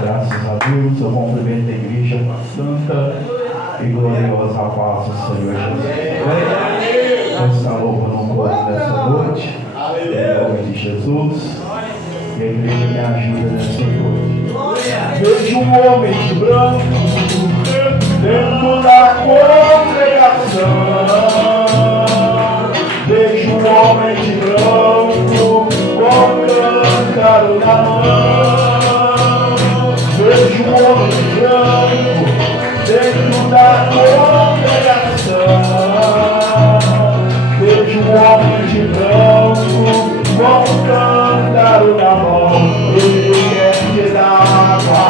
Graças a Deus, eu cumprimento a igreja santa e gloriosa paz do Senhor Jesus. Nós estamos louvando um pouco nessa noite, em nome de Jesus, e a igreja me ajuda nessa noite. Vejo um homem de branco dentro da congregação. Vejo um homem de branco com cântaro na mão. Vejo um homem de branco dentro da congregação. Vejo um homem de branco com cântaro na mão. Ele quer te dar água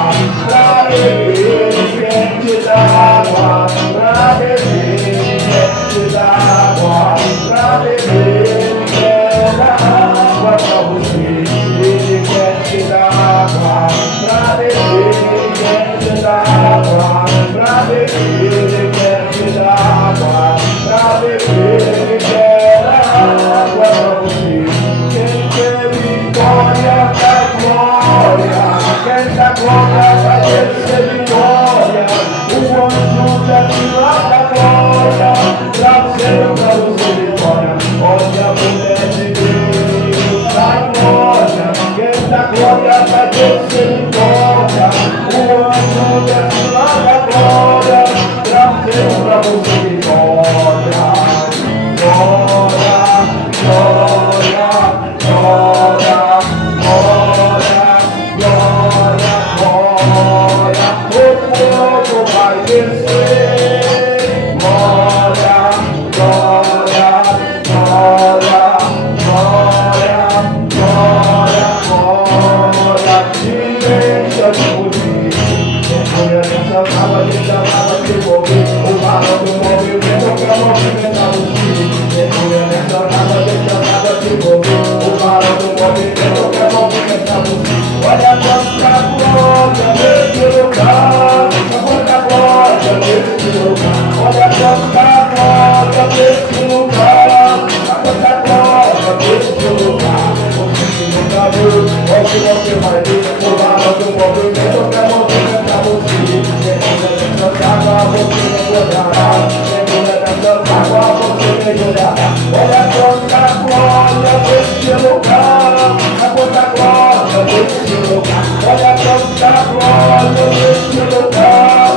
pra beber. Ele quer te dar água pra beber. Ele quer te dar água pra beber. Ele quer dar água pra você. Ele quer te dar água pra beber. Ele quer te dar água pra beber. Ele quer te dar água pra beber. Ele quer dar água pra você. Quem quer vitória da glória, quem da glória vai descer vitória. O anjo desce lá da glória, trazendo pra você vitória. Olha a mulher de Deus da glória, quem da glória vai descer vitória. O anjo desce lá da glória, trazendo pra você vitória. Glória, glória, glória, glória, glória, glória. O povo vai descer. Glória, glória, glória, glória, glória, glória. Igreja de bonito, mergulha nessa água, deixa a água se mover. O barão do movimento quer movimentar o filho. Mergulha nessa água, deixa a água se mover. O barão do movimento quer movimentar o filho. Olha quanta glória nesse lugar, quanta glória nesse lugar. Olha quanta glória nesse lugar, quanta glória nesse lugar. Você nunca viu, hoje você vai ver. O barão do movimento quer movimentar você. Mergulha nessa água, você melhorará. Mergulha nessa água, você melhorará. Olha quanta glória nesse lugar, quanta glória nesse lugar. Olha quanta glória nesse lugar,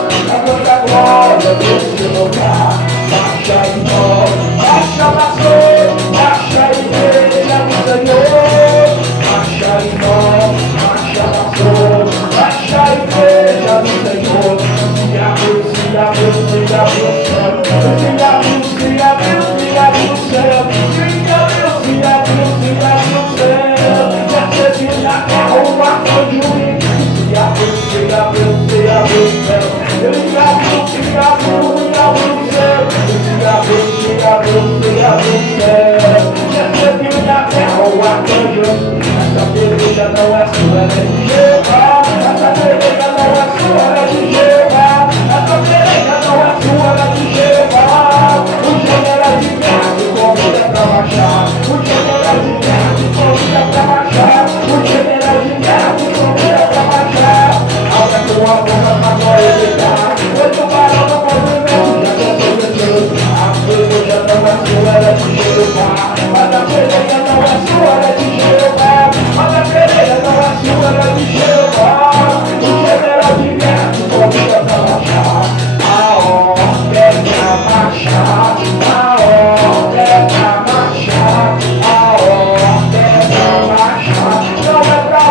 quanta glória nesse lugar. Baixa em nós, baixa nação, baixa a igreja do Senhor. Baixa em nós, baixa nação, baixa a igreja do Senhor. Se abriu, se abriu, se abriu o céu. Se abriu, se abriu, se abriu o céu. Se abriu, se abriu, se abriu o céu. Desceu na terra o arcanjo. Se abriu, se abriu, se abriu o céu. Ele abriu, se abriu, se abriu o céu. Se abriu, se abriu, se abriu o céu. Desceu na terra o arcanjo. Essa igreja não é sua, é de Jeová. Essa igreja não é sua, é de Jeová. Essa igreja não é sua, é de Jeová. O general de guerra te convida pra marchar. O general de guerra te convida pra marchar. O general de guerra te convida pra marchar. Abre a tua boca pra glorificar. Hoje o barão do movimento já aconteceu. A igreja não é sua, é de Jeová. Mas a igreja não é sua, é de Jeová. Mas a igreja não é sua, é de Jeová. O general de guerra te convida pra marchar. A ordem é pra marchar. A ordem é pra marchar. A ordem é pra marchar. Não é pra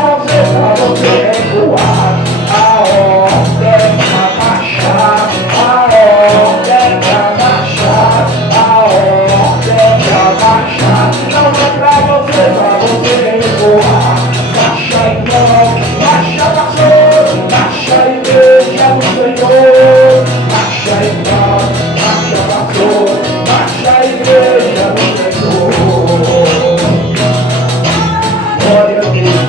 você recuar. A ordem é pra marchar. A ordem é pra marchar. A ordem é pra marchar. Não é pra você recuar. Marcha então, marcha nação, marcha a igreja do Senhor. Marcha então, marcha nação, marcha a igreja do Senhor. Glória a Deus.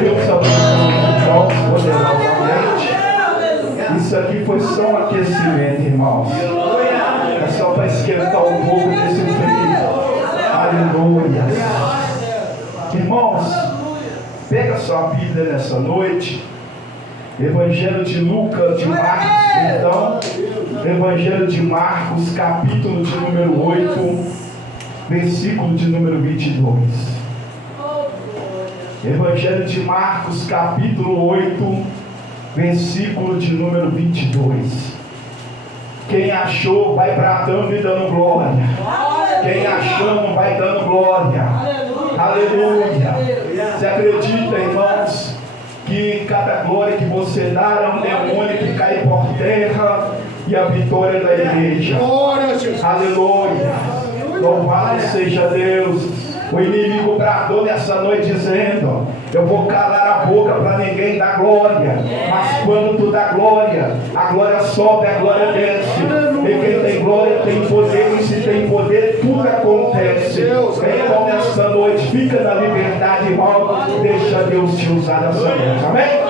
Deus abençoe os poderosamente. Isso aqui foi só um aquecimento, irmãos. É só para esquentar um pouco desse frio. Aleluia. Irmãos, Pega sua Bíblia nessa noite. Evangelho de Lucas, de Marcos, então. Evangelho de Marcos, capítulo de número 8, versículo de número 22. Evangelho de Marcos, capítulo 8, versículo de número 22. Quem achou, vai bradando e dando glória. Quem achou, vai dando glória. Aleluia. Você acredita, irmãos, que cada glória que você dá é um demônio que cai por terra e a vitória da igreja? Aleluia. Louvado seja Deus. O inimigo bradou nessa noite dizendo: eu vou calar a boca para ninguém dar glória. Mas quando tu dá glória, a glória sobe, a glória desce. E quem tem glória tem poder, e se tem poder, tudo acontece. Então nessa noite, fica na liberdade, irmão. Deixa Deus te usar nessa noite. Amém?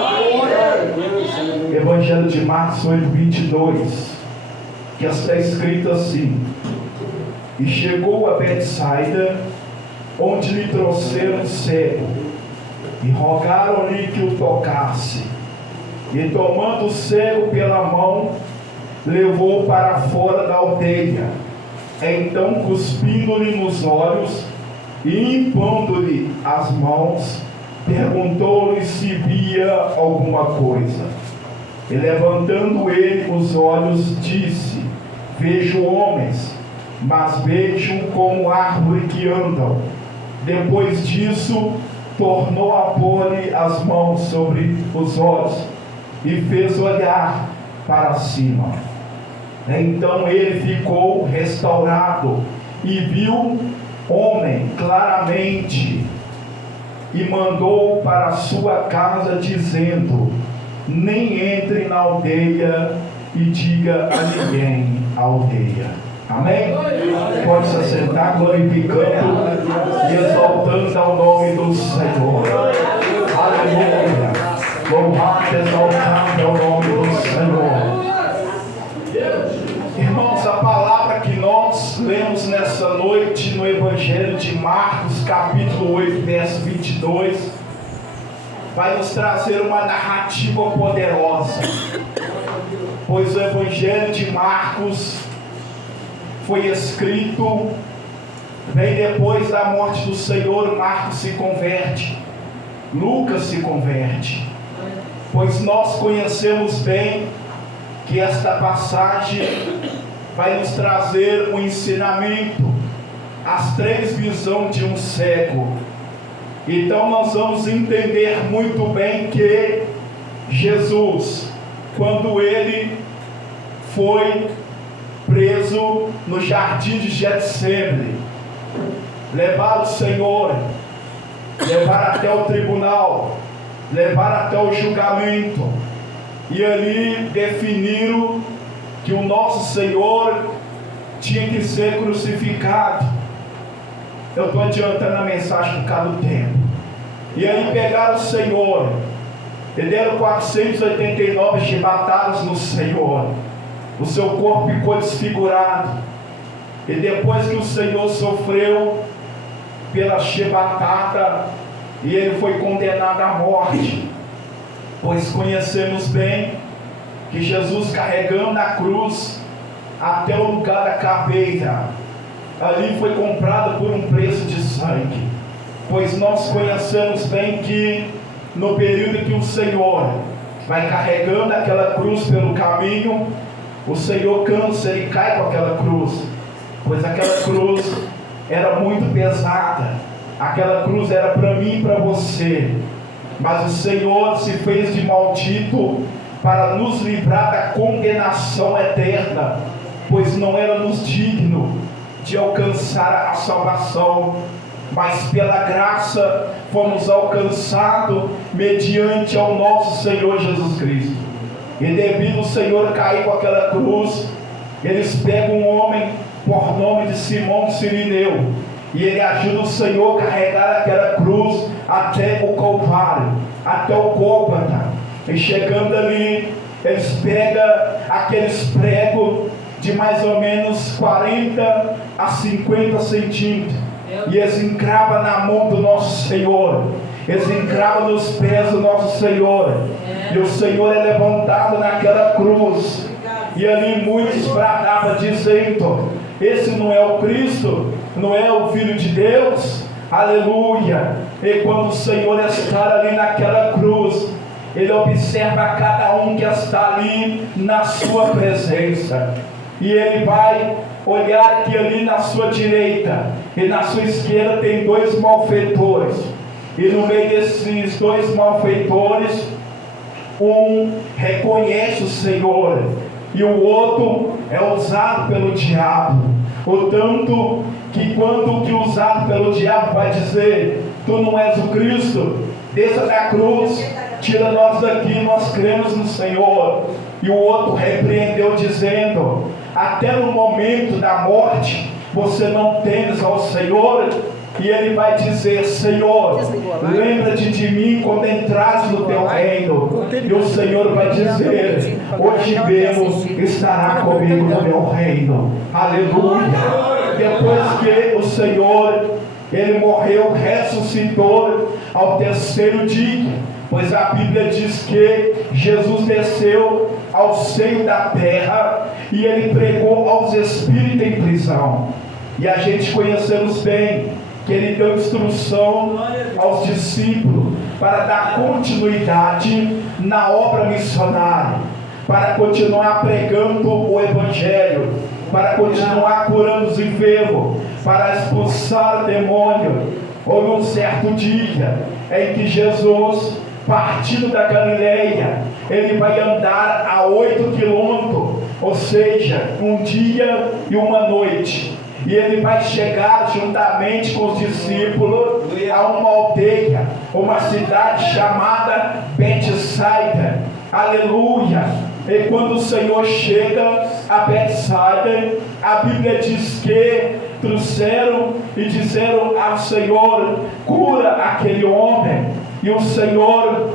Evangelho de Marcos 8, 22. Que está escrito assim: e chegou a Betsaida, onde lhe trouxeram cego, e rogaram-lhe que o tocasse. E tomando o cego pela mão, levou para fora da aldeia. Então, cuspindo-lhe nos olhos e impondo-lhe as mãos, perguntou-lhe se via alguma coisa. E levantando ele os olhos, disse: vejo homens, mas vejo como árvore que andam. Depois disso, tornou a pôr-lhe as mãos sobre os olhos e fez olhar para cima. Então ele ficou restaurado e viu homem claramente, e mandou para a sua casa, dizendo: nem entre na aldeia e diga a ninguém a aldeia. Amém? Pode se assentar, glorificando e exaltando ao nome do Senhor. Aleluia. Louvado, exaltando ao nome do Senhor. Irmãos, a palavra que nós lemos nessa noite no Evangelho de Marcos, capítulo 8, verso 22, vai nos trazer uma narrativa poderosa. Pois o Evangelho de Marcos foi escrito bem depois da morte do Senhor. Marcos se converte, Lucas se converte, pois nós conhecemos bem que esta passagem vai nos trazer um ensinamento, as três visões de um cego. Então nós vamos entender muito bem que Jesus, quando ele foi preso no jardim de Getsemane, levar o Senhor, levar até o tribunal, levar até o julgamento, e ali definiram que o nosso Senhor tinha que ser crucificado. Eu estou adiantando a mensagem por causa do tempo. E aí pegaram o Senhor e deram 489 chibatadas no Senhor. O seu corpo ficou desfigurado. E depois que o Senhor sofreu pela chibatada, e ele foi condenado à morte, pois conhecemos bem que Jesus, carregando a cruz até o lugar da caveira, ali foi comprado por um preço de sangue. Pois nós conhecemos bem que no período que o Senhor vai carregando aquela cruz pelo caminho, o Senhor cansa e cai com aquela cruz, pois aquela cruz era muito pesada. Aquela cruz era para mim e para você, mas o Senhor se fez de maldito para nos livrar da condenação eterna, pois não éramos dignos de alcançar a salvação, mas pela graça fomos alcançados mediante ao nosso Senhor Jesus Cristo. E devido ao Senhor cair com aquela cruz, eles pegam um homem por nome de Simão Cirineu, e ele ajuda o Senhor a carregar aquela cruz até o Calvário, até o Gólgota. E chegando ali, eles pegam aqueles pregos de mais ou menos 40 a 50 centímetros, e eles encravam na mão do nosso Senhor, eles encravam nos pés do nosso Senhor, e o Senhor é levantado naquela cruz, e ali muitos bradavam dizendo: esse não é o Cristo, não é o Filho de Deus? Aleluia! E quando o Senhor está ali naquela cruz, Ele observa cada um que está ali na sua presença, e Ele vai olhar que ali na sua direita e na sua esquerda tem dois malfeitores, e no meio desses dois malfeitores, um reconhece o Senhor e o outro é usado pelo diabo, o tanto que quando que usado pelo diabo vai dizer: tu não és o Cristo, desça da cruz, tira nós daqui, nós cremos no Senhor. E o outro repreendeu dizendo: até no momento da morte você não temes ao Senhor. E ele vai dizer: Senhor, lembra-te de mim quando entrares no teu reino. E o Senhor vai dizer: hoje mesmo estará comigo no meu reino. Aleluia. Depois que o Senhor, Ele morreu, ressuscitou ao terceiro dia, pois a Bíblia diz que Jesus desceu ao seio da terra e Ele pregou aos espíritos em prisão. E a gente conhecemos bem que Ele deu instrução aos discípulos para dar continuidade na obra missionária, para continuar pregando o Evangelho, para continuar curando os enfermos, para expulsar o demônio. Houve um certo dia em que Jesus, partindo da Galileia, Ele vai andar a 8 quilômetros, ou seja, um dia e uma noite. E Ele vai chegar juntamente com os discípulos a uma aldeia, uma cidade chamada Betsaida. Aleluia! E quando o Senhor chega a Betsaida, a Bíblia diz que trouxeram e disseram ao Senhor: cura aquele homem. E o Senhor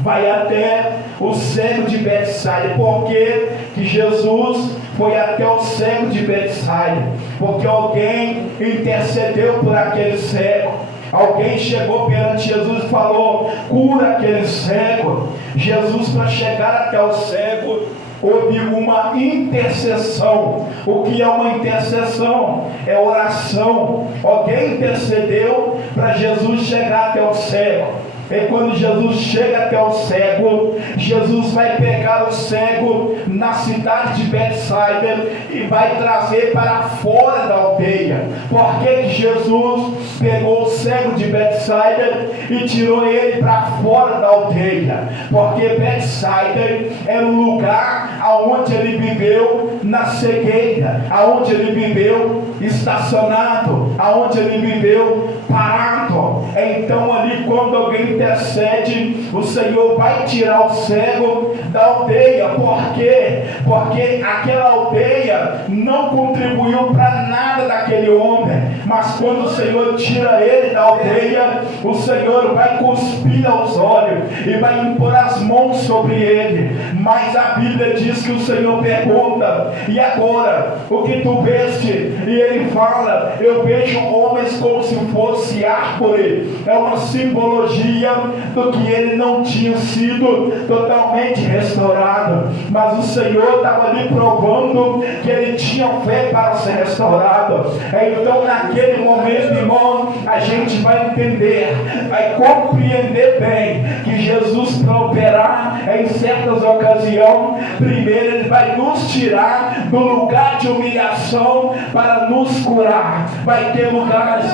vai até o cego de Betsaida. Por que Jesus foi até o cego de Betsaida? Porque alguém intercedeu por aquele cego. Alguém chegou perante Jesus e falou: cura aquele cego. Jesus, para chegar até o cego, houve uma intercessão. O que é uma intercessão? É oração. Alguém intercedeu para Jesus chegar até o cego. E quando Jesus chega até o cego, Jesus vai pegar o cego na cidade de Betsaida e vai trazer para fora da aldeia. Por que Jesus pegou o cego de Betsaida e tirou ele para fora da aldeia? Porque Betsaida era um lugar aonde ele viveu na cegueira, aonde ele viveu estacionado, aonde ele viveu parado. Então ali, quando alguém intercede, o Senhor vai tirar o cego da aldeia. Por quê? Porque aquela aldeia não contribuiu para nada daquele homem, mas quando o Senhor tira ele da aldeia, o Senhor vai cuspir aos olhos e vai impor as mãos sobre ele. Mas a Bíblia diz que o Senhor pergunta: e agora, o que tu veste? E ele fala: eu vejo homens como se fosse árvore. É uma simbologia do que ele não tinha sido totalmente restaurado, mas o Senhor estava ali provando que ele tinha fé para ser restaurado. Então naquele momento, irmão, a gente vai entender, vai compreender bem que Jesus, para operar em certas ocasiões, primeiro ele vai nos tirar do lugar de humilhação para nos curar. Vai ter lugares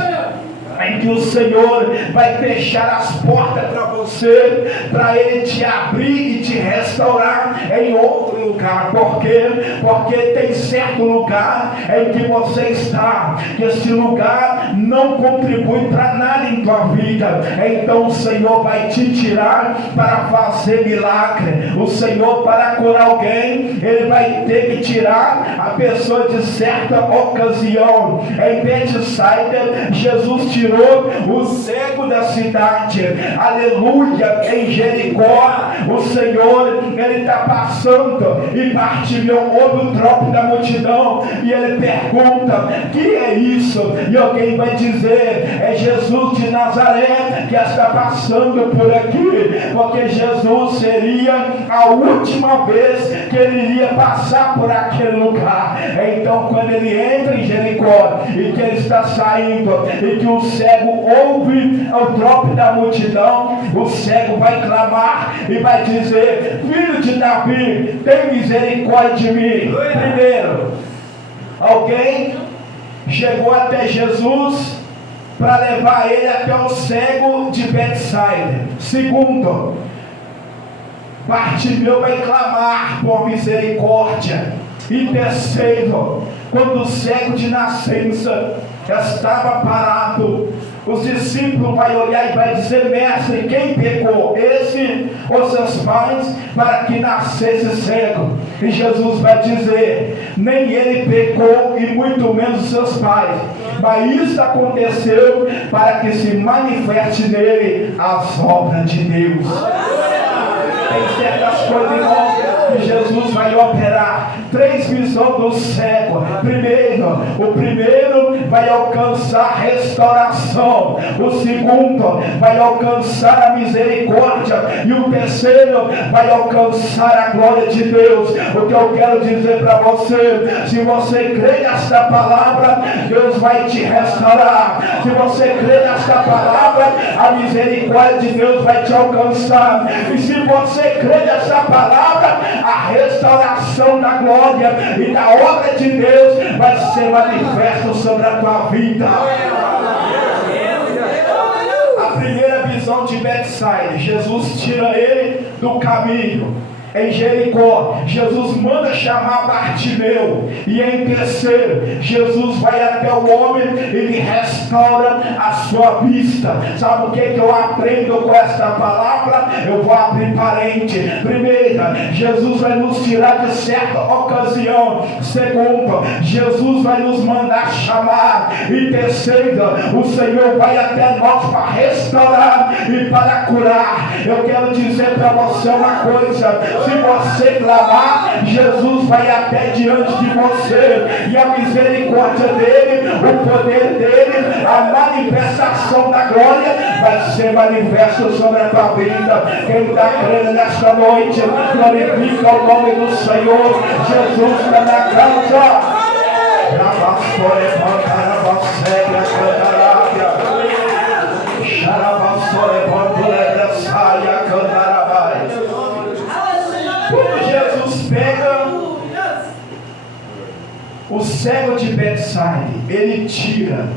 em que o Senhor vai fechar as portas para você, para Ele te abrir e te restaurar em outro lugar. Por quê? Porque tem certo lugar em que você está, que esse lugar não contribui para nada em tua vida. Então o Senhor vai te tirar para fazer milagre. O Senhor, para curar alguém, Ele vai ter que tirar a pessoa de certa ocasião. Em Betsaida, Jesus tirou o cego da cidade. Aleluia. Em Jericó, o Senhor, Ele está passando e partilhou, houve o trope da multidão, e Ele pergunta: que é isso? E alguém alguém vai dizer: é Jesus de Nazaré que está passando por aqui, porque Jesus seria a última vez que ele iria passar por aquele lugar. Então, quando ele entra em Jericó e que ele está saindo e que o cego ouve o trope da multidão, o cego vai clamar e vai dizer: filho de Davi, tem misericórdia de mim. Primeiro, alguém chegou até Jesus para levar ele até o cego de Betsaida. Segundo, Bartimeu vai clamar por misericórdia. E terceiro, quando o cego de nascença estava parado, os discípulos vão olhar e vai dizer: mestre, quem pecou, esse ou seus pais, para que nascesse cego? E Jesus vai dizer: nem ele pecou e muito menos seus pais, mas isso aconteceu para que se manifeste nele as obras de Deus. Tem certas coisas, irmão, que Jesus vai operar. 3 visões do cego. O primeiro vai alcançar restauração. O segundo vai alcançar a misericórdia. E o terceiro vai alcançar a glória de Deus. O que eu quero dizer para você: se você crê nesta palavra, Deus vai te restaurar. Se você crê nesta palavra, a misericórdia de Deus vai te alcançar. E se você crê nessa palavra, a restauração da glória e da obra de Deus vai ser manifesto sobre a tua vida. A primeira visão de Betsaida, Jesus tira ele do caminho. Em Jericó, Jesus manda chamar Bartimeu. E em terceiro, Jesus vai até o homem e lhe restaura a sua vista. Sabe o que eu aprendo com esta palavra? Eu vou abrir parente. Primeira, Jesus vai nos tirar de certa ocasião. Segundo, Jesus vai nos mandar chamar. E terceira, o Senhor vai até nós para restaurar e para curar. Eu quero dizer para você uma coisa: se você clamar, Jesus vai até diante de você, e a misericórdia dele, o poder dele, a manifestação da glória vai ser manifesto sobre a tua vida. Quem está crendo nesta noite, glorifica o nome do Senhor. Jesus está na casa. Quando Jesus pega o cego de Betsaida, ele tira,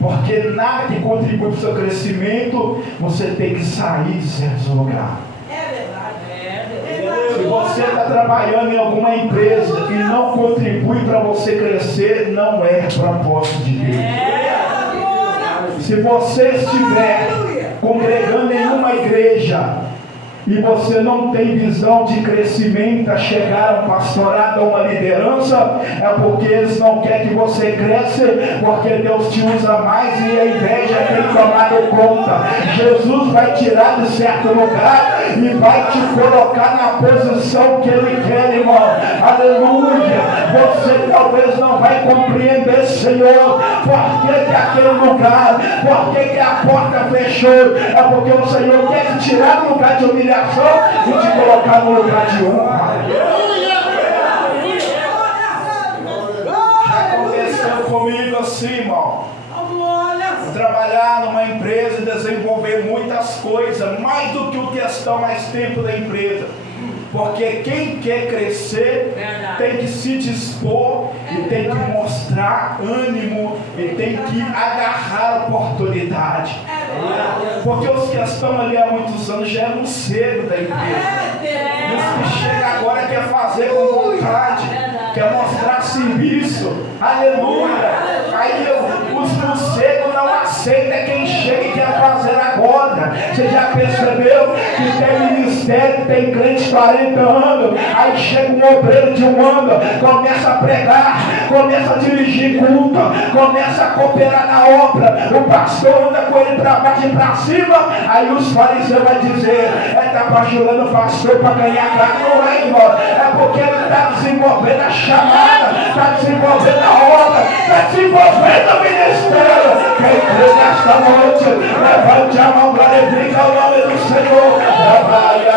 porque nada que contribui para o seu crescimento, você tem que sair de certo lugar. Se você está trabalhando em alguma empresa e não contribui para você crescer, não é propósito de Deus. Se você estiver congregando em uma igreja e você não tem visão de crescimento, a chegar a um pastorado, a uma liderança, é porque eles não querem que você cresça, porque Deus te usa mais e a inveja tem tomado conta. Jesus vai tirar de certo lugar e vai te colocar na posição que Ele quer, irmão. Aleluia! Você talvez não vai compreender, Senhor, por que aquele lugar, por que a porta fechou. É porque o Senhor quer te tirar do lugar de humilhação e te colocar no lugar de honra. Já aconteceu comigo assim, irmão. Trabalhar numa empresa e desenvolver muitas coisas, mais do que o questão mais tempo da empresa. Porque quem quer crescer tem que se dispor e tem que mostrar ânimo e tem que agarrar a oportunidade. Porque os que estão ali há muitos anos já eram cedo da empresa. E os que chegam agora quer fazer com vontade, quer mostrar serviço. Aleluia! Aí os morcegos não aceitam quem chega e quer fazer agora. Você já percebeu que tem ministério, tem crente 40 anos, aí chega um obreiro de um ano, começa a pregar, começa a dirigir culto, começa a cooperar na obra, o pastor anda com ele para baixo e para cima, aí os fariseus vão dizer, está bajulando o pastor para ganhar carne. Não é, irmão, é porque ele está desenvolvendo a chamada, está desenvolvendo a obra, está desenvolvendo o ministério. Quem crê nesta noite, levante a mão, glorifica o nome do Senhor. Trabalha,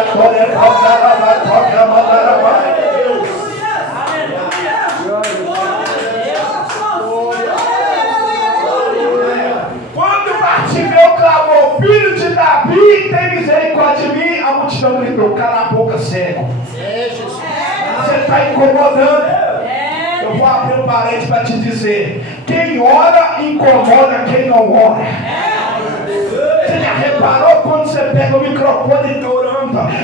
quando Bartimeu clamou, filho de Davi, tem misericórdia de mim, a multidão gritou, cala a boca, cego. Você está incomodando. Eu vou abrir um parênteses para te dizer, quem ora incomoda quem não ora. Você já reparou quando você pega o microfone e está orando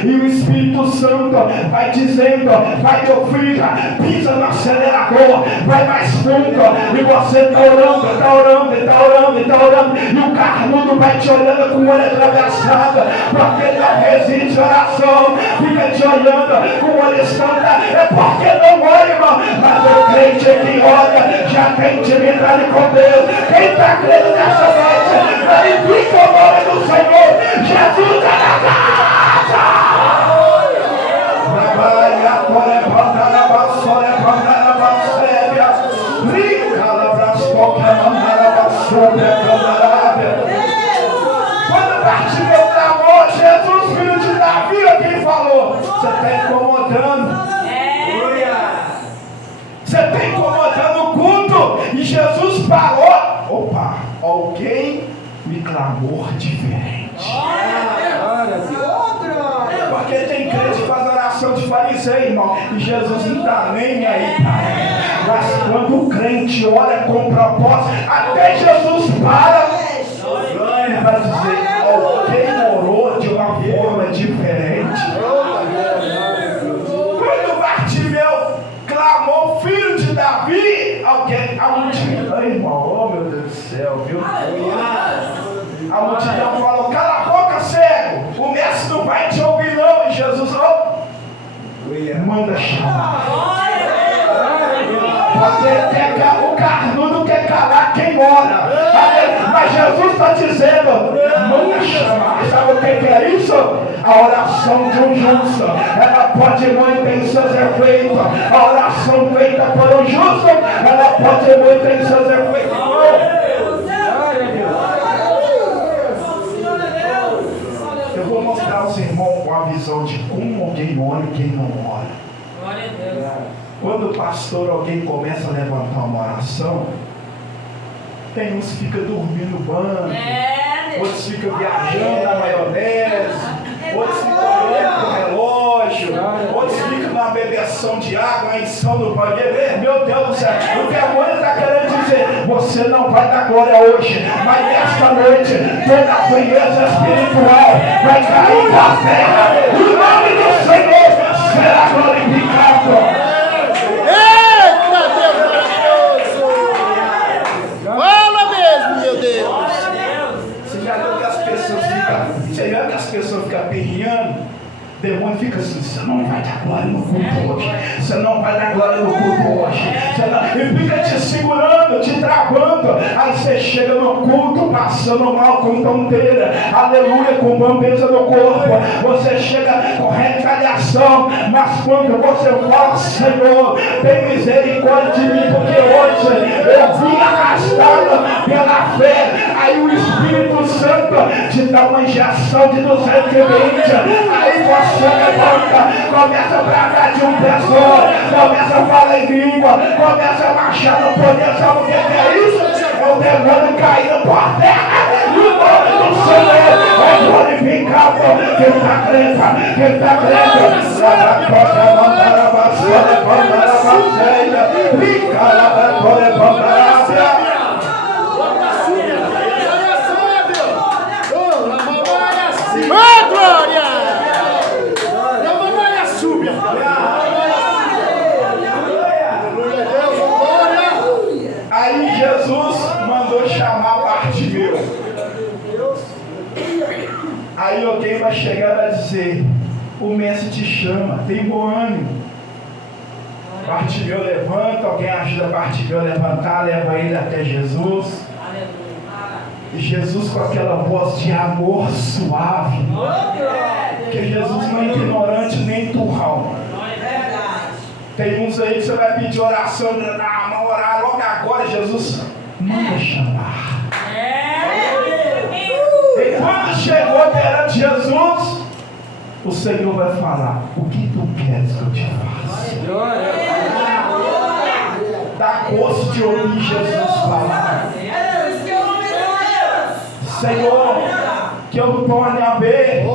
e o Espírito Santo vai dizendo, vai teu filho, pisa no acelerador, vai mais fundo, e você está orando, está orando, está orando, está orando, e o carnudo vai te olhando com o olho atravessado, porque ele não resiste à oração, fica te olhando com o olho escondado, é porque não ora, irmão, mas o crente que ora já tem intimidade com Deus. Quem está crendo nessa noite, glorifica o nome do Senhor. Jesus está na casa. Trabalha, levanta na vassoura, levanta na vassoura, rica na vassoura, manda na vassoura, quando Bartimeu clamou, Jesus, filho de Davi, quem falou? Você está incomodando. Você está incomodando o culto. E Jesus falou. Opa, alguém me clamou diferente. Porque tem crente que faz oração de fariseu, irmão, e Jesus não está nem aí, pai. Mas quando o crente ora com propósito, até Jesus para dizer, alguém orou de uma forma diferente. Quando Bartimeu clamou, filho de Davi, alguém, a multidão, irmão, oh meu Deus do céu, viu? A multidão falou, cala a boca, cego, o mestre não vai te ouvir não. E Jesus, manda chamar. Porque o carnudo quer calar quem ora. Mas Jesus está dizendo, manda chamar. Sabe o que é isso? A oração de um justo, ela pode muito em seus efeitos. A oração feita por um justo, ela pode muito em seus efeitos. Eu vou mostrar aos irmãos uma visão de como alguém ora e quem não ora. Glória a Deus. Quando o pastor, alguém começa a levantar uma oração, tem uns que ficam dormindo no banco, outros ficam viajando na maionese, outros ficam olhando pro relógio, outros ficam numa bebeção de água, na enção do banheiro. Meu Deus do céu, o demônio está querendo dizer, você não vai dar glória hoje, mas nesta noite, toda a frieza espiritual vai cair da terra, e o nome do Senhor será glorificado. As pessoas ficam perreando, o demônio fica assim, você não vai dar glória no culto hoje, você não vai dar glória no culto hoje, e fica te segurando, te travando, aí você chega no culto passando mal com tonteira, aleluia, com bambeza no corpo, você chega com retaliação, mas quando você fala, Senhor, tem misericórdia de mim, porque hoje eu vim arrastado pela fé, aí o Espírito Santo te dá uma injeção de 220, aí você levanta, começa a bragar de um pessoa, começa a falar em língua, começa a marchar no poder. Sabe o que é isso? É o demônio caindo por terra, e o nome do Senhor é glorificado. Quem está crendo, quem está crendo, aí Jesus mandou chamar Bartimeu. Aí alguém vai chegar e vai dizer: o mestre te chama, tem bom ânimo. Bartimeu levanta, alguém ajuda Bartimeu a levantar, leva ele até Jesus. E Jesus com aquela voz de amor suave. Porque Jesus não é ignorante nem turrão. Tem uns aí que você vai pedir oração, não orar logo agora, Jesus manda chamar. E quando chegou perante Jesus, o Senhor vai falar: o que tu queres que eu te faça? Dá gosto de ouvir Jesus falar. Senhor, que eu torne a ver.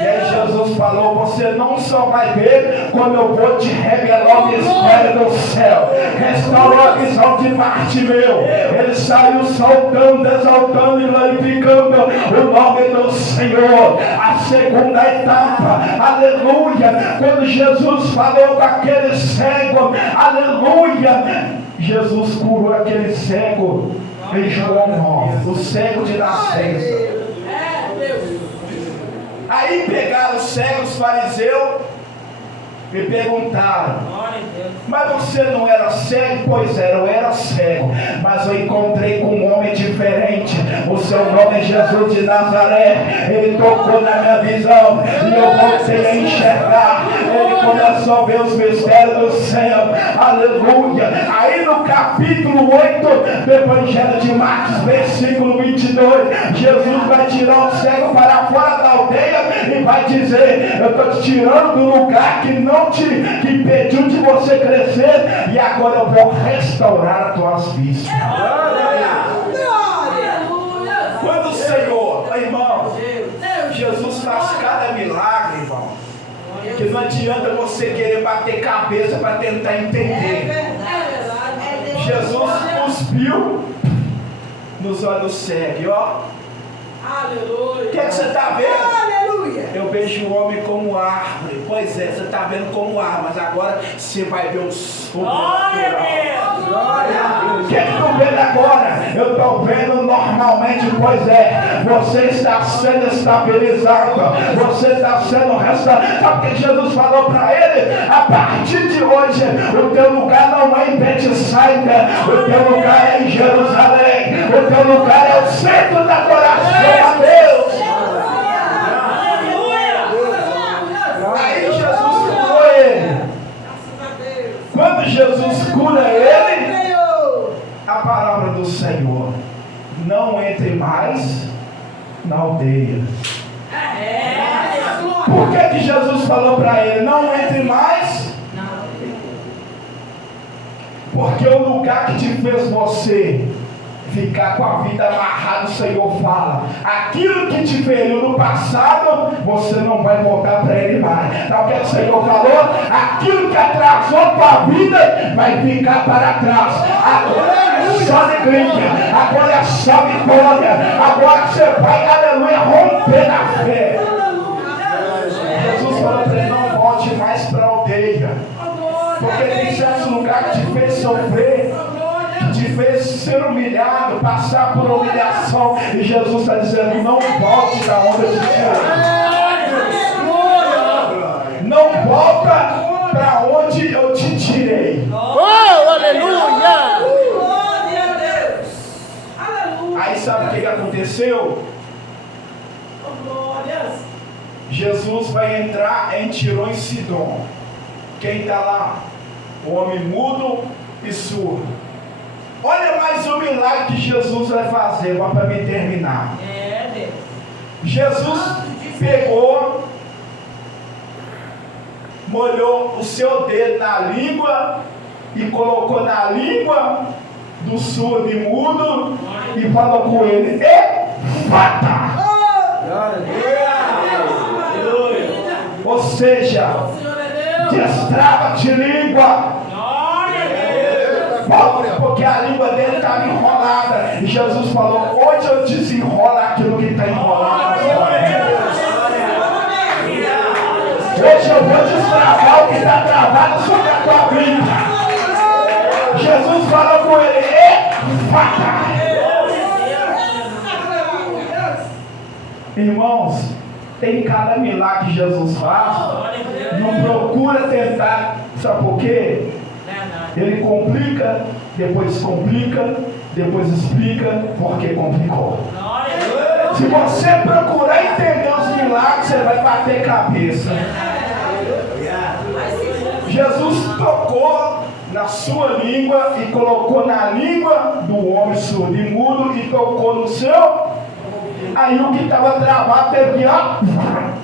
E aí Jesus falou: você não só vai ver, como eu vou te revelar o mistério do céu. Restaurou a visão de Bartimeu. Ele saiu saltando, exaltando e glorificando o nome do Senhor. A segunda etapa, aleluia, quando Jesus falou com aquele cego, aleluia, Jesus curou aquele cego em João 9, o cego de nascença. Aí pegaram os cegos fariseus e perguntaram: mas você não era cego? Pois era, eu era cego, mas eu encontrei com um homem diferente. O seu nome é Jesus de Nazaré. Ele tocou na minha visão e eu voltei a enxergar. Ele começou a ver os mistérios do céu. Aleluia. Aí no capítulo 8 do Evangelho de Marcos, versículo 22, Jesus vai tirar o cego para fora da aldeia e vai dizer: eu estou te tirando do lugar que impediu de você crescer, e agora eu vou restaurar as tuas vistas. Quando o Senhor, irmão, Jesus faz cada milagre, irmão, que não adianta você querer bater cabeça para tentar entender. Jesus cuspiu nos olhos cegos, ó. Aleluia. O que você está vendo? Aleluia. Eu vejo o homem como árvore. Pois é, você está vendo como árvore, mas agora você vai ver o sobrenatural. O que eu estou vendo agora? Eu estou vendo normalmente. Pois é, você está sendo estabilizado, você está sendo restaurado. Sabe o que Jesus falou para ele? A partir de hoje, o teu lugar não é em Betsaida, o teu lugar é em Jerusalém, o teu lugar é o centro da adoração a Deus. Aí Jesus curou ele. Quando Jesus cura ele, a palavra do Senhor: não entre mais na aldeia. Por que Jesus falou para ele: não entre mais? Porque o lugar que te fez você ficar com a vida amarrada, o Senhor fala: aquilo que te feriu no passado, você não vai voltar para ele mais. Então o que o Senhor falou? Aquilo que atrasou tua vida vai ficar para trás. Agora é só alegria, agora é só vitória, agora você vai, aleluia, romper na fé. Jesus falou para ele: não volte mais para a aldeia, porque tem certos lugares que te fez sofrer, te fez ser humilhado, passar por humilhação, e Jesus está dizendo: não volte da onde eu te tirei. Não volta para onde eu te tirei. Oh, aleluia! Aí sabe o que aconteceu? Jesus vai entrar em Tiro e Sidom. Quem está lá? O homem mudo e surdo. Olha mais um milagre que Jesus vai fazer, para me terminar. Jesus pegou, molhou o seu dedo na língua e colocou na língua do surdo e mudo e falou com ele: Efata! Ou seja, destrava-te língua. Porque a língua dele estava enrolada. E Jesus falou: hoje eu desenrolo aquilo que está enrolado. Hoje eu vou destravar o que está travado sobre a tua vida. Jesus falou com ele: Efata! Irmãos, tem cada milagre que Jesus faz. Não procura tentar, sabe por quê? Ele complica, depois explica, porque complicou. Se você procurar entender os milagres, você vai bater cabeça. Jesus tocou na sua língua e colocou na língua do homem surdo e mudo e tocou no seu. Aí o que estava travado teve que, ó,